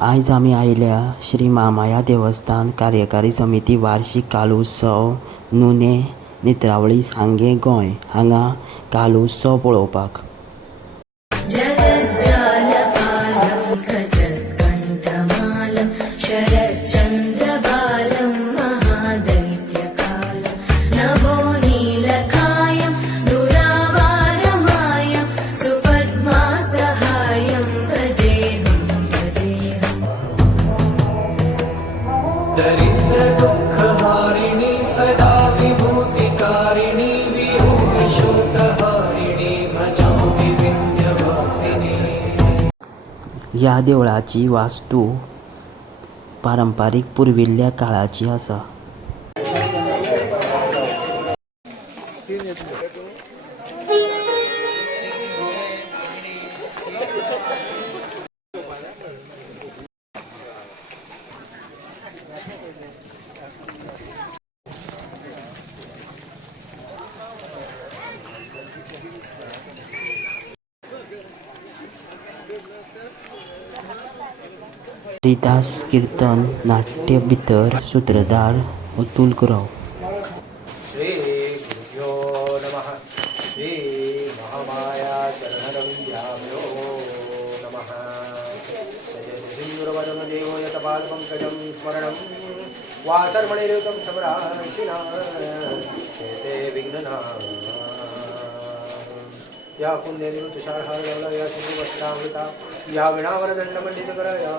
आयज आमी आयल्या श्री मामाया देवस्थान कार्यकारी समिती वार्षिक कालोत्सव नुने नेत्रावळी सांगे गोंय हांगा कालोत्सव पळोवपाक. ह्या देवळाची वास्तू पारंपारीक पुर्विल्ल्या काळाची आसा हरिदास कीर्तन नाट्य भितर सूत्रधार अतूल गुराव या कुन्देवी या शिशुवस्त्रामृता या विणावरदण्डमण्डितकर या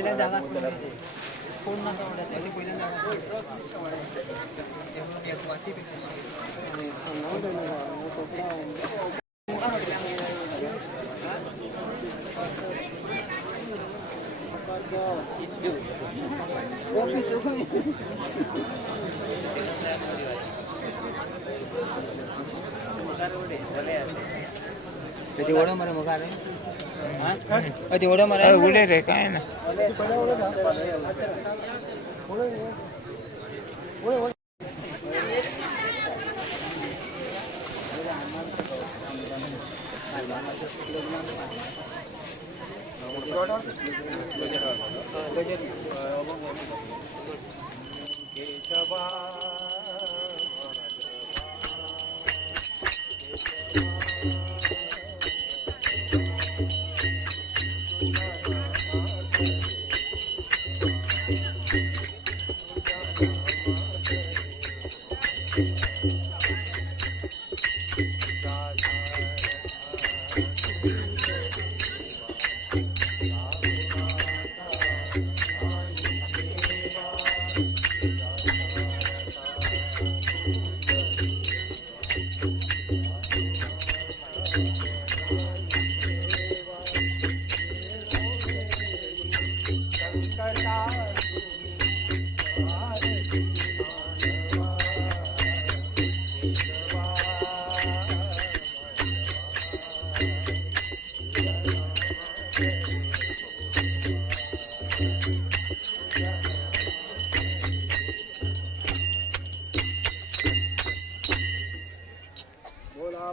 ब्रह्माच्युत शंकर प्रभृतीपदी जय जय सदा वंदिता सामा पांतु सरस्वते भगवती नैशिष्याल्या देव उडे रे काय ना केशवा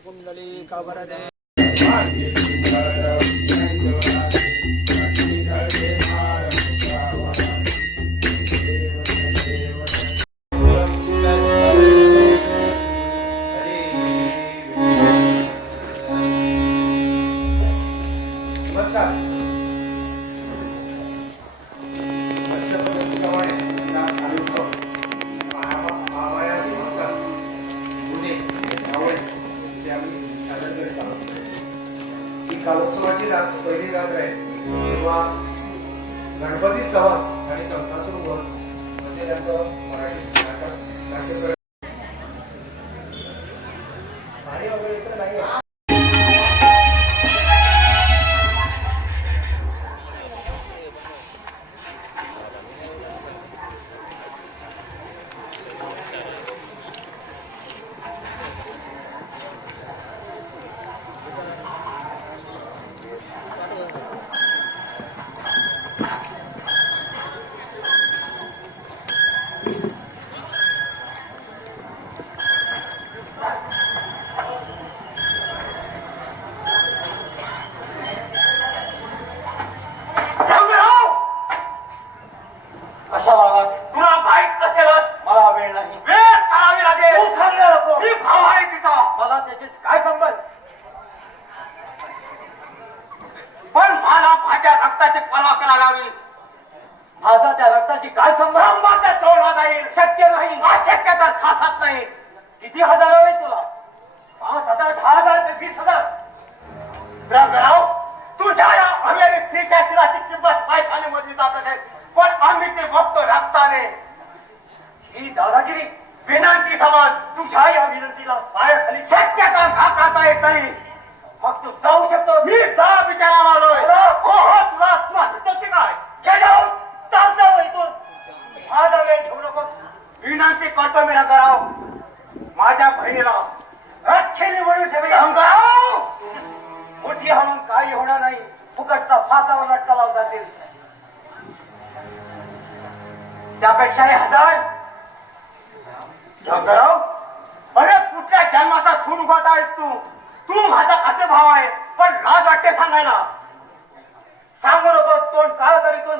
कुंडली पुंडली कबरदे गणपती स्तवन आणि संतासुर बोल म्हणजे त्यांचं रक्ताची करावी लावी माझा त्या रक्ताची काय संबंध? तोडला जाईल. शक्य नाही. अशक्य तर खासात नाही. किती हजार हवे तुला? पाच हजार दहा हजार ते वीस हजार. रंगराव तुझ्या या हवेली स्त्रीच्या शिलाची किंमत पैशाने मोजली जात आहे पण आम्ही ते बघतो रक्ताने. ही दादागिरी विनंती समज तुझ्या या विनंतीला पायाखाली शक्यता नाकारता येत नाही. मग तू जाऊ शकतो. मी जा विचारायला आलोय हो हो तुला तुला भेटते काय गेलो चालतो इथून. माझा वेळ घेऊ नको. विनंती करतो मी रंगराव माझ्या बहिणीला. रक्षेने म्हणून ठेवी. रंगराव मोठी हळून काही होणार नाही. फुकटचा फासावर लटका लावता येईल त्यापेक्षा हे हजार. शंकरराव अरे कुठल्या जन्माचा खून उगवत आहेस तू? तू माझा असे भाव आहे पण लाज वाटते सांगायला. सांगू नको तोंड काळ तो